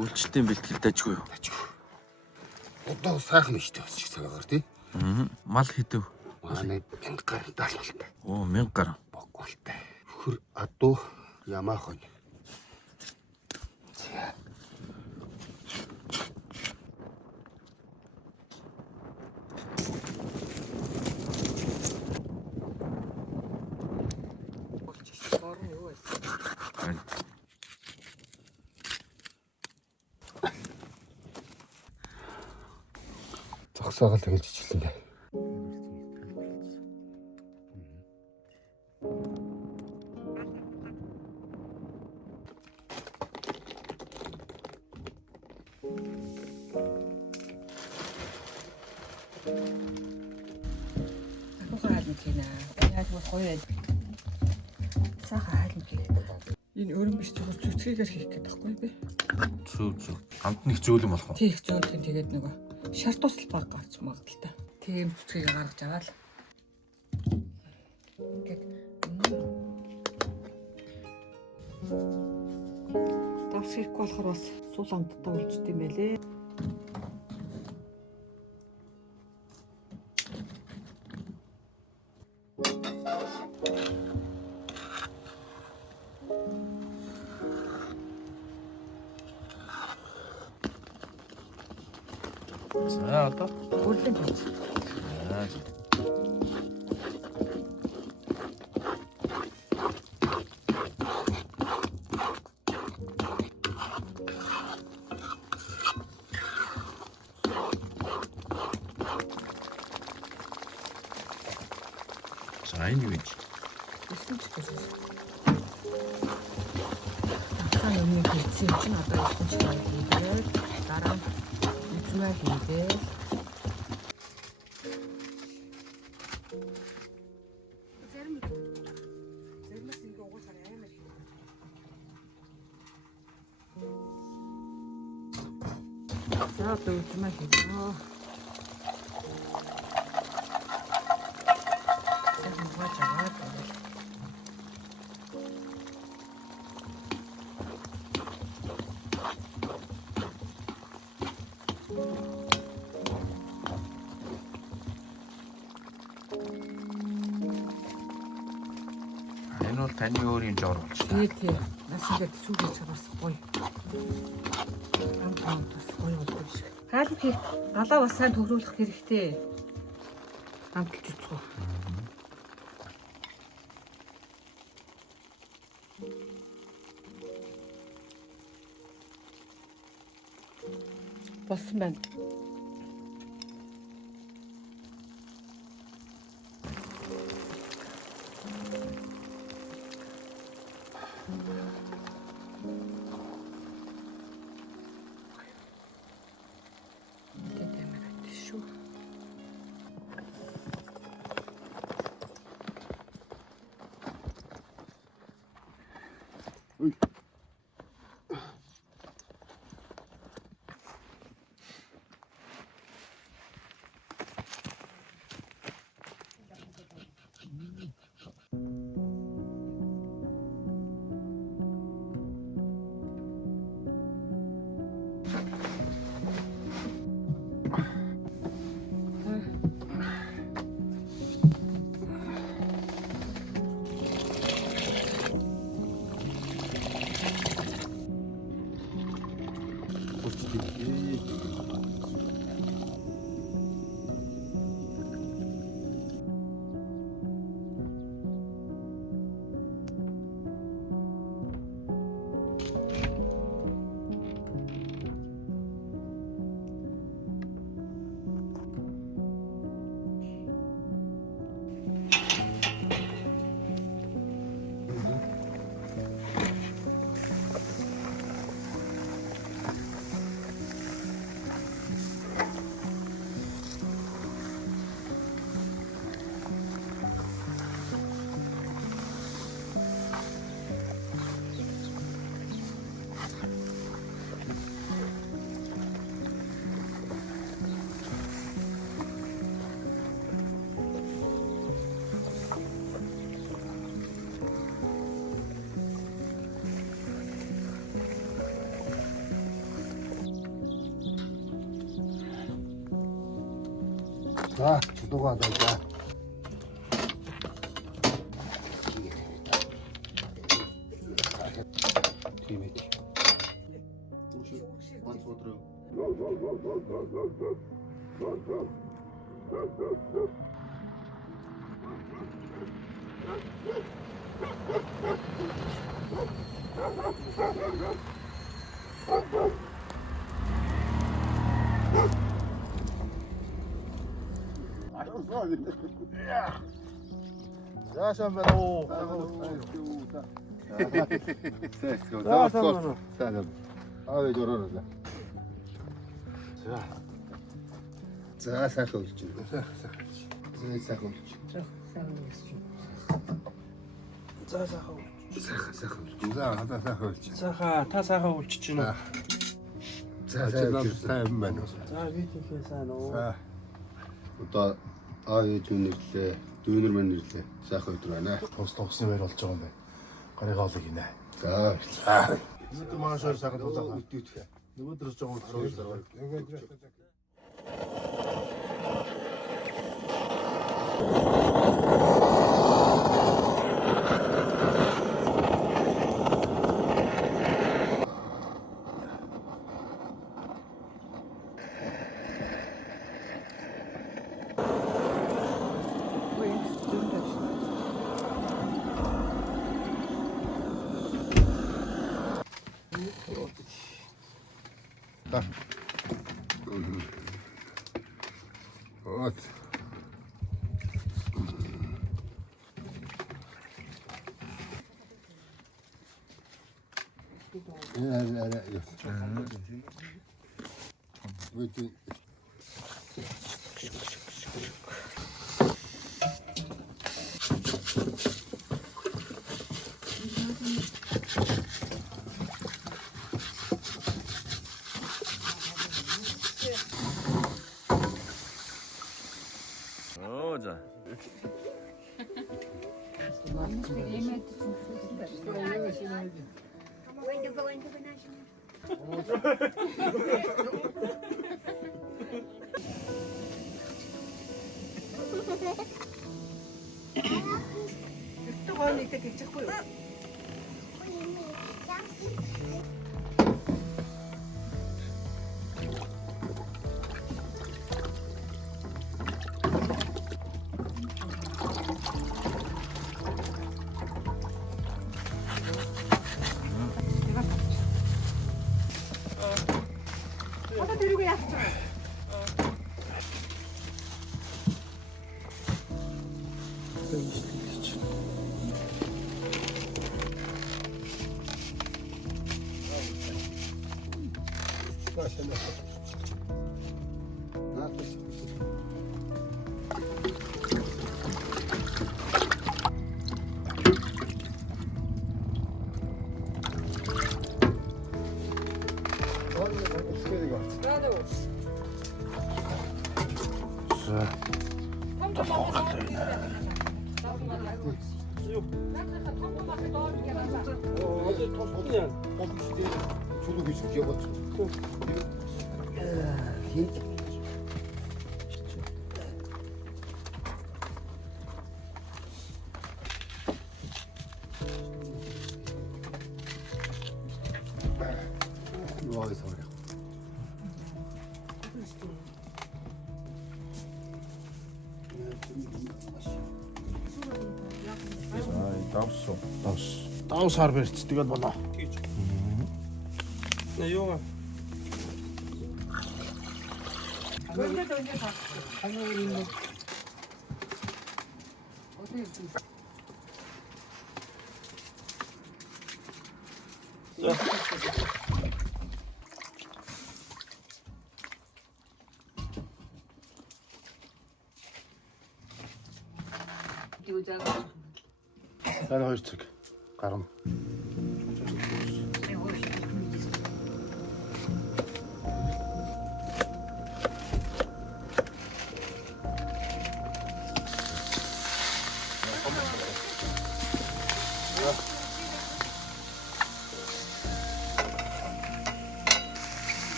Үйлчлэлтийн бэлтгэл дажгүй юу? Одоо сайхан биш дээ ч цагаагаар тий. Мал хэдэв. Манай 1000 гаруй даалгалтай. Оо 1000 гаруй. Богволтой. Хөр адуу ямаахон. Зогсоогоо тэгж ичгэлэн дээ. Энэ өрөн биш зүгээр зүцгийгээр хийх гэдэг байхгүй би. Зүг. Амт нэг зөөлөн болох уу? Тийх зөөлөн тэгээд нөгөө шар тусал баг гарч магадaltaй. Тийм зүцгийг гаргаж аваад ингээд давс хийхгүй болохоор бас сул амттай болчт юм байлээ. За одоо Өрлөн гэж. За энэ юу вэ? Исэн ч гэж. Ахаа өмнө хийсэн чинь одоо исэн ч хийгээд дараа нь үзмээр хийгээд заримаас ингээ угаахаар амар хийх. За одоо үзмээр хийгээ. Энэ бол таны өөрийн жор болчихлоо. Тий. Нас ингээд сүүгэж бас гоё. Амт бас гоё болдог шиг. Хаалт хийх галаа бас сайн төвлөрүүлэх хэрэгтэй. Амталж үзгөө. Болсон байна. 자, 주도가 되자. 뒤에 Ja, zijn we al. 아왜 저러는데? 자, 사고 있지. 사고 있지. 사고 있지. Sacha, ta sacha ulczyczyna. Одоо 아예 준일ээ дүүнэр мань нэрлээ. Сайхан өдөр байна. Тус тогсон байр болж байгаа юм байна. Гарыгаа олог гинэ. За. Өнөөдөр маашаар сайхан дулаага. Нөгөөдрөөс жоо үлдсэн. Вот. Выйти. 오자. 저도 그 기억었죠. 와, 이상해. Давс. Давс хар барьц. Тэгээд болоо. 나 용아. 언제도 언제 가. 가족이 있는. 어디 있지? 여자가 Сайн хоёр цаг гарна.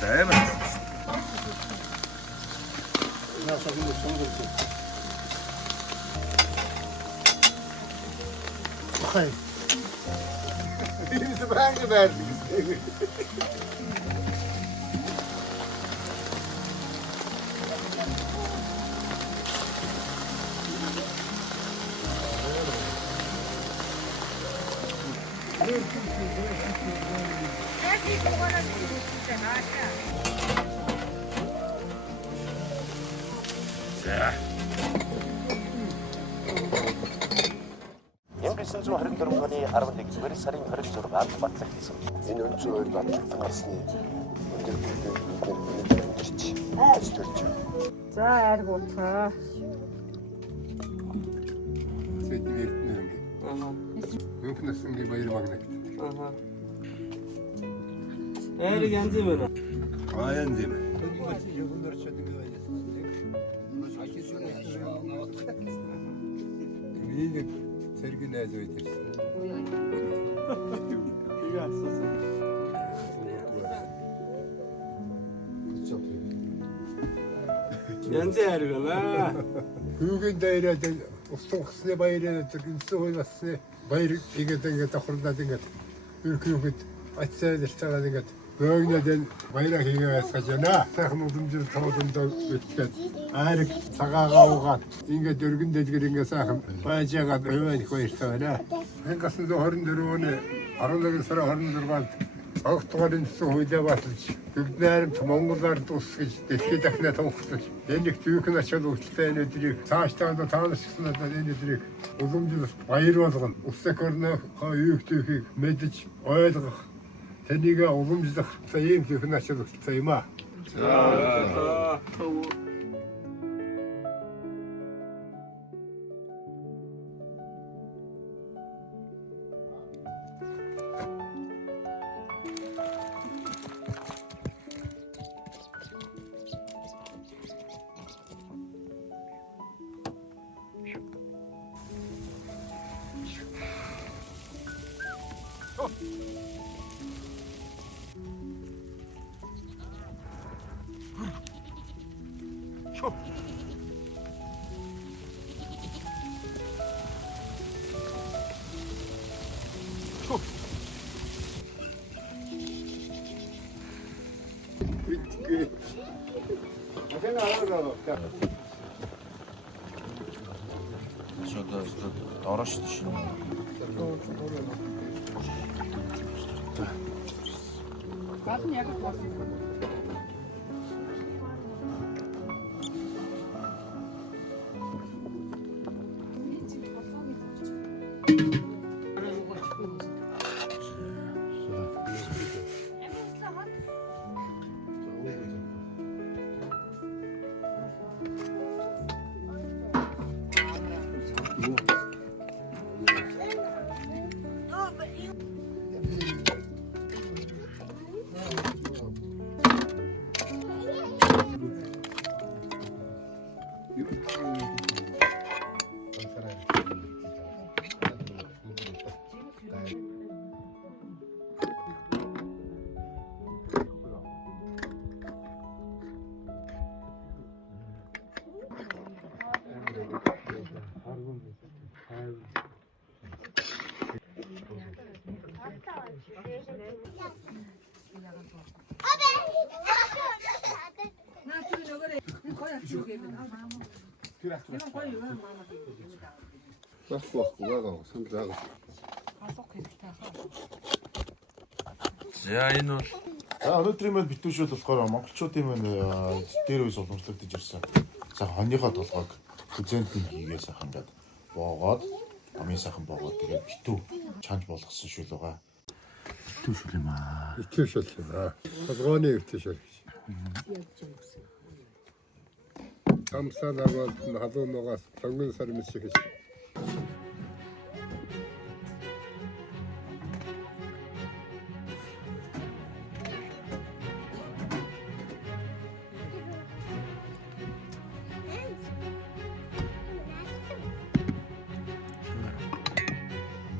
Таймер. Наша вилла сонгорч. Хай. Biz banka verdik. За. 1924 оны 11-р сарын 26-нд батлагдсан. Энэ өнцөг хоёр батлагдсан гарсны өндөр бүлэг амьдэрч төсөлж байна. 자, 알고 자. Мөнхнэс ингээ баяр магнаа. 아하. 애를 얀지면은. Аян зэм. Миний цэрэг найз үйдэрсэн. 이거 안 썼어. 얀지 애르구나. Хүүгийн дээрээ устун хсны баяраа гинсэн хойноос баяр игээд давхарлаад ингээд хүүхэд ацаад ирцаагаад ингээд бөөгнөд баяраа хийгээ байсгаж байна. Сайхан удамжир тоодондоо битгээд аариг цагаагаа угаад ингээд өргөн дэлгэр ингээд сайхан байж байгаа өвөн их баяртай байна. 1924 оны 11 сарын 26-нд огтгоорын хуулиа баталж бүгд найрамд Монгол ард ус гэж дэлхийд дахнаа тунхаглаж энэ их зүйхэн ачаал үйлчлээ энэ өдрийг цаашдаа таанасгсан энэ өдрийг уламжлалт баяр болгоно. Усак орны юуг төхийг мэдж ойлгох тэнийг уламжлах ийм зүйхэн ачаал үйлчлээ юм аа. 자. Сюда дорож шин. 나도 약간 왔어. Bakku, samsaaq. За энэ бол За өнөөдрийн маань битүүшүүд болохоор монголчуудын маань дээр үе уламжлагдаж ирсэн. За хоньныхоо толгойг хүзээнд нь хийгээ сайхан ингээд боогоод амын сайхан боогоод тэгээд битүү чанж болгосон шүл байгаа. Битүүшүүл юм аа. Итвэшэл юм аа. Толгойн итвэшэл. Амсаа наваад халуунаас сонгон сармис шиг.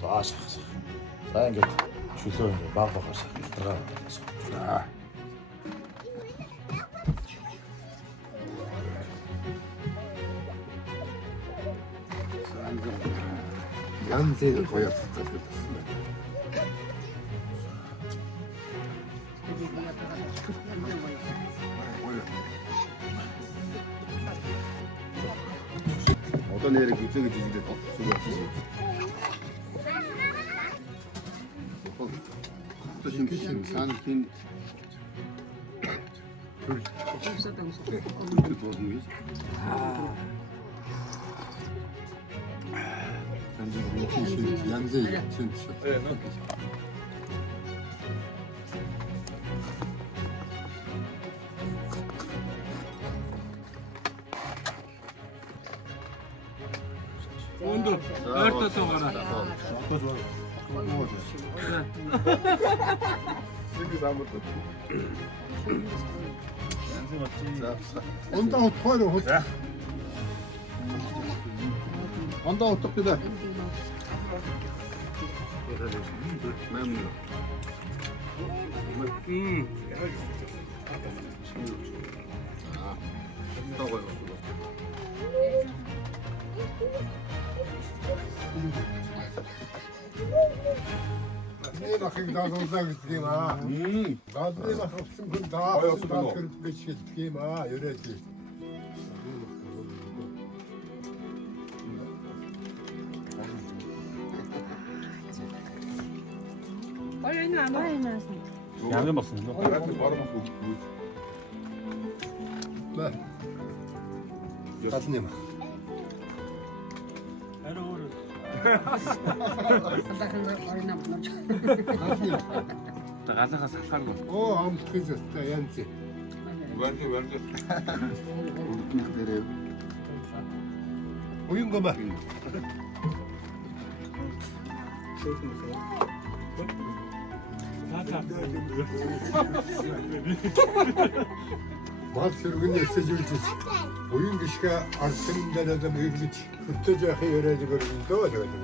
За сайхан. За ингээд шүлөө ингээд баг багаар сайхан илтргаа байсан. За. янзыг гоёцтой байсан байна. Одоо нэрийг үзээгээд ижилдээ суурьсан. Одоо шинэ саналын янзыг шинэ. Өндөр ойртоо суугаараа. Ондоо утгаар хөл. Ондоо утгах гэдэг. Nee, mag ik dat ons zeggen, schema. Dat nee, mag op zijn vandaag. Dat kan een beetje schema, je weet het. 양념 먹습니다. Nee. Dat niet meer. 자, 가사가 삭삭한 거. Oh, am kızı da yansı. Oyun goma. Mal sürgün yesecildi. Oyun kışka arkasından adam ilginç. Kırtacak öğrenci görüntü de var öyle.